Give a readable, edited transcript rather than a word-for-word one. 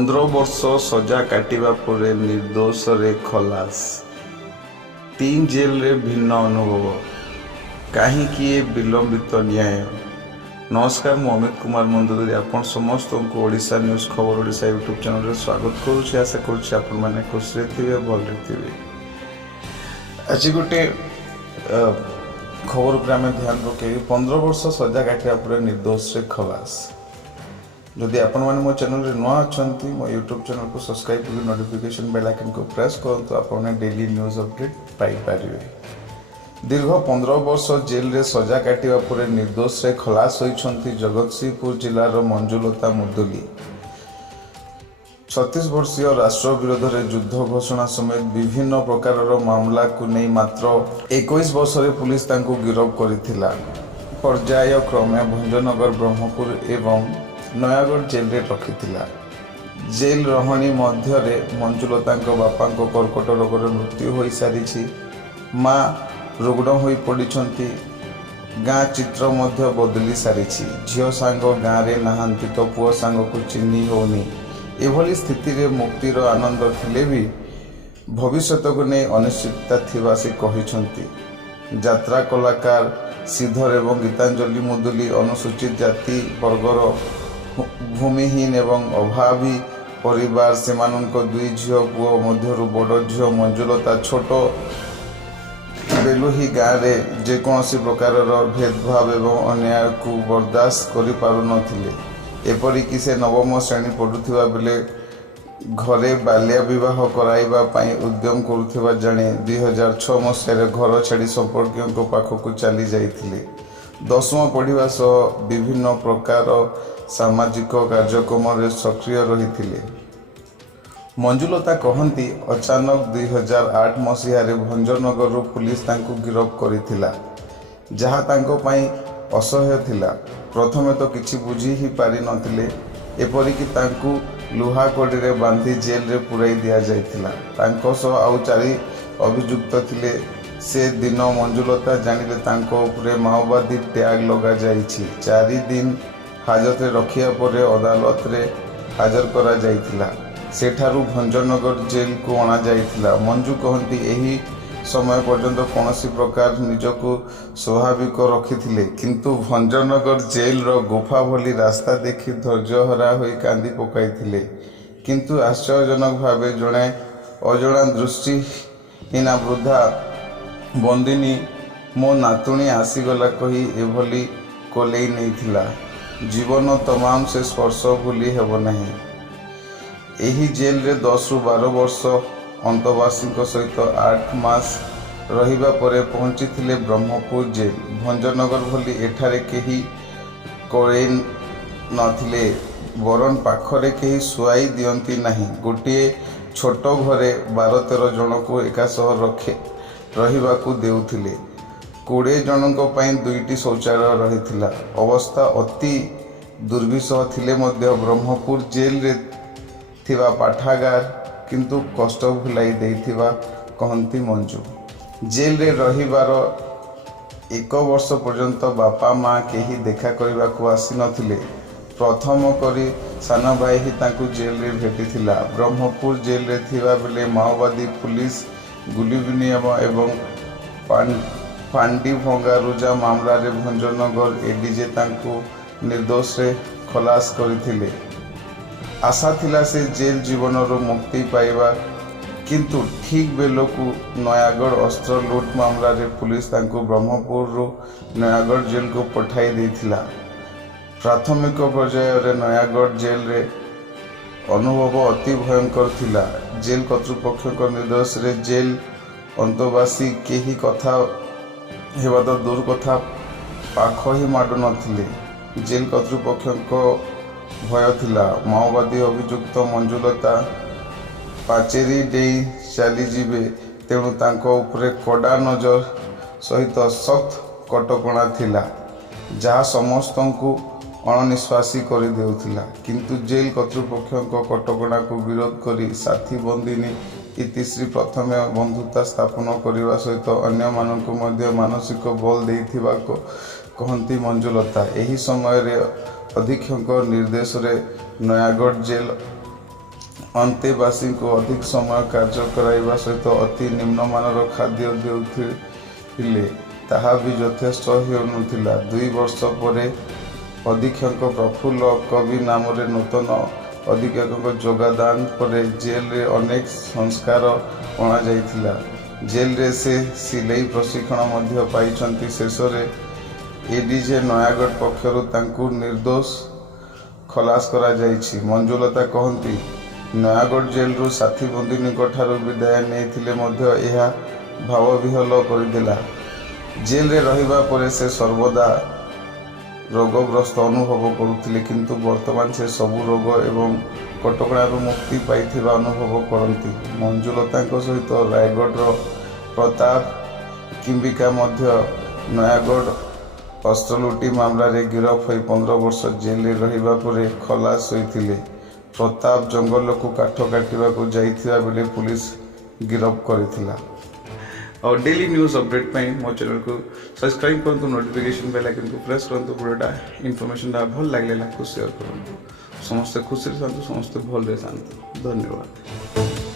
15 ବର୍ଷ ସଜା କାଟିବା ପରେ ନିର୍ଦ୍ଦୋଷରେ ଖଲାସ। 3 ଜେଲରେ ଭିନ୍ନ ଅନୁଭବ, କାହିଁକି ଏ ବିଳମ୍ବିତ ନ୍ୟାୟ? ନମସ୍କାର, ମୁଁ ଅମିତ କୁମାର ମନ୍ଦୁଦୁରୀ ଆପଣ ସମସ୍ତଙ୍କୁ ଓଡ଼ିଶା ନ୍ୟୁଜ୍ ଖବର ଓଡ଼ିଶା ୟୁଟ୍ୟୁବ୍ ଚ୍ୟାନେଲରେ ସ୍ୱାଗତ କରୁଛି। ଆଶା କରୁଛି ଆପଣମାନେ ଖୁସିରେ ଥିବେ, ଭଲରେ ଥିବେ। ଆଜି ଗୋଟେ ଖବର ଉପରେ ଆମେ ଧ୍ୟାନ ପକାଇବି। 15 ବର୍ଷ ସଜା କାଟିବା ପରେ ନିର୍ଦ୍ଦୋଷରେ ଖଲାସ। ଯଦି ଆପଣମାନେ ମୋ ଚ୍ୟାନେଲରେ ନୂଆ ଅଛନ୍ତି, ମୋ ୟୁଟ୍ୟୁବ୍ ଚ୍ୟାନେଲକୁ ସବସ୍କ୍ରାଇବ୍ କରି ନୋଟିଫିକେସନ୍ ବେଲ୍ ଆଇକନ୍କୁ ପ୍ରେସ୍ କରନ୍ତୁ। ଆପଣମାନେ ଡେଲି ନ୍ୟୁଜ୍ ଅପଡେଟ୍ ପାଇପାରିବେ। ଦୀର୍ଘ 15 ବର୍ଷ ଜେଲରେ ସଜା କାଟିବା ପରେ ନିର୍ଦ୍ଦୋଷରେ ଖଲାସ ହୋଇଛନ୍ତି ଜଗତସିଂହପୁର ଜିଲ୍ଲାର ମଞ୍ଜୁଲତା ମୁଦୁଲି। 36 ବର୍ଷୀୟ ରାଷ୍ଟ୍ର ବିରୋଧରେ ଯୁଦ୍ଧ ଘୋଷଣା ସମେତ ବିଭିନ୍ନ ପ୍ରକାରର ମାମଲାକୁ ନେଇ ମାତ୍ର 21 ବର୍ଷରେ ପୁଲିସ ତାଙ୍କୁ ଗିରଫ କରିଥିଲା। ପର୍ଯ୍ୟାୟକ୍ରମେ ଭଞ୍ଜନଗର, ବ୍ରହ୍ମପୁର ଏବଂ ନୟାଗଡ଼ ଜେଲରେ ରଖିଥିଲା। ଜେଲ ରହଣି ମଧ୍ୟରେ ମଞ୍ଜୁଲତାଙ୍କ ବାପାଙ୍କ କର୍କଟ ରୋଗରେ ମୃତ୍ୟୁ ହୋଇସାରିଛି। ମା ରୁଗ୍ଣ ହୋଇ ପଡ଼ିଛନ୍ତି। ଗାଁ ଚିତ୍ର ମଧ୍ୟ ବଦଳି ସାରିଛି। ଝିଅ ସାଙ୍ଗ ଗାଁରେ ନାହାନ୍ତି ତ ପୁଅ ସାଙ୍ଗକୁ ଚିହ୍ନି ହେଉନି। ଏଭଳି ସ୍ଥିତିରେ ମୁକ୍ତିର ଆନନ୍ଦ ଥିଲେ ବି ଭବିଷ୍ୟତକୁ ନେଇ ଅନିଶ୍ଚିତତା ଥିବା ସେ କହିଛନ୍ତି। ଯାତ୍ରା କଳାକାର ଶ୍ରୀଧର ଏବଂ ଗୀତାଞ୍ଜଳି ମୁଦୁଲି ଅନୁସୂଚିତ ଜାତି ବର୍ଗର ଭୂମିହୀନ ଏବଂ ଅଭାବୀ ପରିବାର। ସେମାନଙ୍କ 2 ଝିଅ ପୁଅ ମଧ୍ୟରୁ ବଡ଼ ଝିଅ ମଞ୍ଜୁଲତା ଛୋଟ ବେଳୁ ହିଁ ଗାଁରେ ଯେକୌଣସି ପ୍ରକାରର ଭେଦଭାବ ଏବଂ ଅନ୍ୟାୟକୁ ବରଦାସ୍ତ କରିପାରୁନଥିଲେ। ଏପରିକି ସେ 9ମ ଶ୍ରେଣୀ ପଢ଼ୁଥିବା ବେଳେ ଘରେ ବାଲ୍ୟ ବିବାହ କରାଇବା ପାଇଁ ଉଦ୍ୟମ କରୁଥିବା ଜାଣି 2006 ମସିହାରେ ଘର ଛାଡ଼ି ସମ୍ପର୍କୀୟଙ୍କ ପାଖକୁ ଚାଲି ଯାଇଥିଲେ। 10ମ ପଢ଼ିବା ସହ ବିଭିନ୍ନ ପ୍ରକାର ସାମାଜିକ କାର୍ଯ୍ୟକ୍ରମରେ ସକ୍ରିୟ ରହିଥିଲେ। ମଞ୍ଜୁଲତା କହନ୍ତି, ଅଚାନକ 2008 ମସିହାରେ ଭଞ୍ଜନଗରରୁ ପୁଲିସ ତାଙ୍କୁ ଗିରଫ କରିଥିଲା, ଯାହା ତାଙ୍କ ପାଇଁ ଅସହ୍ୟ ଥିଲା। ପ୍ରଥମେ ତ କିଛି ବୁଝି ହିଁ ପାରିନଥିଲେ। ଏପରିକି ତାଙ୍କୁ ଲୁହା କଡ଼ିରେ ବାନ୍ଧି ଜେଲରେ ପୁରାଇ ଦିଆଯାଇଥିଲା। ତାଙ୍କ ସହ ଆଉ 4 ଅଭିଯୁକ୍ତ ଥିଲେ। ସେ ଦିନ ମଞ୍ଜୁଲତା ଜାଣିଲେ ତାଙ୍କ ଉପରେ ମାଓବାଦୀ ଟ୍ୟାଗ ଲଗାଯାଇଛି। 4 ଦିନ ହାଜତରେ ରଖିବା ପରେ ଅଦାଲତରେ ହାଜର କରାଯାଇଥିଲା। ସେଠାରୁ ଭଞ୍ଜନଗର ଜେଲକୁ ଅଣାଯାଇଥିଲା। ମଞ୍ଜୁ କହନ୍ତି, ଏହି ସମୟ ପର୍ଯ୍ୟନ୍ତ କୌଣସି ପ୍ରକାର ନିଜକୁ ସ୍ୱାଭାବିକ ରଖିଥିଲେ, କିନ୍ତୁ ଭଞ୍ଜନଗର ଜେଲର ଗୁଫା ଭଳି ରାସ୍ତା ଦେଖି ଧୈର୍ଯ୍ୟହରା ହୋଇ କାନ୍ଦି ପକାଇଥିଲେ। କିନ୍ତୁ ଆଶ୍ଚର୍ଯ୍ୟଜନକ ଭାବେ ଜଣେ ଅଜଣା ଦୃଷ୍ଟିହୀନା ବୃଦ୍ଧା ବନ୍ଦିନୀ ମୋ ନାତୁଣୀ ଆସିଗଲା କହି ଏଭଳି କୋଲେଇ ନେଇଥିଲା। ଜୀବନ ତମାମ ସେ ସ୍ପର୍ଶ ଭୁଲି ହେବ ନାହିଁ। ଏହି ଜେଲରେ 10ରୁ 12 ବର୍ଷ ଅନ୍ତବାସୀଙ୍କ ସହିତ 8 ମାସ ରହିବା ପରେ ପହଞ୍ଚିଥିଲେ ବ୍ରହ୍ମପୁର ଜେଲ। ଭଞ୍ଜନଗର ଭଳି ଏଠାରେ କେହି କୋଳେଇ ନଥିଲେ, ବରଂ ପାଖରେ କେହି ଶୁଆଇ ଦିଅନ୍ତି ନାହିଁ। ଗୋଟିଏ ଛୋଟ ଘରେ 12-13 ଜଣଙ୍କୁ ଏକାସହ ରହିବାକୁ ଦେଉଥିଲେ। 20 ଜଣଙ୍କ ପାଇଁ 2ଟି ଶୌଚାଳୟ ରହିଥିଲା। ଅବସ୍ଥା ଅତି ଦୁର୍ବିସହ ଥିଲେ ମଧ୍ୟ ବ୍ରହ୍ମପୁର ଜେଲରେ ଥିବା ପାଠାଗାର କିନ୍ତୁ କଷ୍ଟ ଭୁଲାଇ ଦେଇଥିବା କହନ୍ତି ମଞ୍ଜୁ। ଜେଲରେ ରହିବାର 1 ବର୍ଷ ପର୍ଯ୍ୟନ୍ତ ବାପା ମା କେହି ଦେଖା କରିବାକୁ ଆସିନଥିଲେ। ପ୍ରଥମ କରି ସାନ ଭାଇ ହିଁ ତାଙ୍କୁ ଜେଲରେ ଭେଟିଥିଲା। ବ୍ରହ୍ମପୁର ଜେଲରେ ଥିବା ବେଳେ ମାଓବାଦୀ ପୁଲିସ ଗୁଳି ବିନିମୟ ଏବଂ ଫାଣ୍ଡି ଭଙ୍ଗାରୁଜା ମାମଲାରେ ଭଞ୍ଜନଗର ଏଡିଜେ ତାଙ୍କୁ ନିର୍ଦ୍ଦୋଷରେ ଖଲାସ କରିଥିଲେ। ଆଶା ଥିଲା ସେ ଜେଲ ଜୀବନରୁ ମୁକ୍ତି ପାଇବା, କିନ୍ତୁ ଠିକ୍ ବେଳକୁ ନୟାଗଡ଼ ଅସ୍ତ୍ର ଲୁଟ୍ ମାମଲାରେ ପୁଲିସ ତାଙ୍କୁ ବ୍ରହ୍ମପୁରରୁ ନୟାଗଡ଼ ଜେଲକୁ ପଠାଇ ଦେଇଥିଲା। ପ୍ରାଥମିକ ପର୍ଯ୍ୟାୟରେ ନୟାଗଡ଼ ଜେଲରେ ଅନୁଭବ ଅତି ଭୟଙ୍କର ଥିଲା। ଜେଲ କର୍ତ୍ତୃପକ୍ଷଙ୍କ ନିର୍ଦ୍ଦେଶରେ ଜେଲ ଅନ୍ତବାସୀ କେହି କଥା ହେବା ତ ଦୂର କଥା, ପାଖ ହିଁ ମାଡ଼ୁନଥିଲେ। ଜେଲ କର୍ତ୍ତୃପକ୍ଷଙ୍କ ଭୟ ଥିଲା ମାଓବାଦୀ ଅଭିଯୁକ୍ତ ମଞ୍ଜୁଲତା ପାଚେରୀ ଡେଇଁ ଚାଲିଯିବେ। ତେଣୁ ତାଙ୍କ ଉପରେ କଡ଼ା ନଜର ସହିତ ସଖ୍ତ କଟକଣା ଥିଲା, ଯାହା ସମସ୍ତଙ୍କୁ ଅଣନିଶ୍ୱାସୀ କରିଦେଉଥିଲା। କିନ୍ତୁ ଜେଲ କର୍ତ୍ତୃପକ୍ଷଙ୍କ କଟକଣାକୁ ବିରୋଧ କରି ସାଥୀ ବନ୍ଦିନୀ ଇତିଶ୍ରୀ ପ୍ରଥମେ ବନ୍ଧୁତା ସ୍ଥାପନ କରିବା ସହିତ ଅନ୍ୟମାନଙ୍କୁ ମଧ୍ୟ ମାନସିକ ବଳ ଦେଇଥିବା କହନ୍ତି ମଞ୍ଜୁଲତା। ଏହି ସମୟରେ ଅଧୀକ୍ଷକଙ୍କ ନିର୍ଦ୍ଦେଶରେ ନୟାଗଡ଼ ଜେଲ ଅନ୍ତେବାସୀ को अधिक समय कार्य कराइबा सहित अति निम्नमानर खाद्य देउथिले ताहा भी यथेष्ट हेउनथिला। 2 वर्ष परे अधीक्षक प्रफुल्ल कवि नाम नूतन अधीक्षक जोगदान पर जेल रे अनेक संस्कार अणाଯାଇଥିଲା। जेल रे से सिलाई प्रशिक्षण मध्य पाइछंती। शेष रे एडीजे नयागढ़ पक्षरु तांकु निर्दोष खलास करा जाइछि। मंजुलता कहती नयागढ़ जेल रु साथी बंदिनी ठारू विदाय नहीं मध्य यह भावविहल करदेला। जेल रे रहिबा परे से सर्वदा रोगग्रस्त अनुभव करुथिले, किंतु वर्तमान से सबु रोग एवं कटकणारू मुक्ति पाइथिबा अनुभव करती। मंजुलता सहित रायगढ़ प्रताप किंबिका मध्य नयागढ़ अस्त्रलुटी मामला रे गिरफ होई 15 वर्ष जेल रे रहिबा परे खलास होइथिले। प्रताप जंगल को काठ काटिबा को जाइथिबा बेले पुलिस गिरफ करथिला। और डेली न्यूज़ अपडेट पाई मो चैनल को सब्सक्राइब करंतु, नोटिफिकेशन बेल आइकन को प्रेस करंतु। वीडियोटा इनफॉरमेशन भल लागले को शेयर करंतु। समस्त खुशी रे थांतु, समस्त भल रे थांतु। धन्यवाद।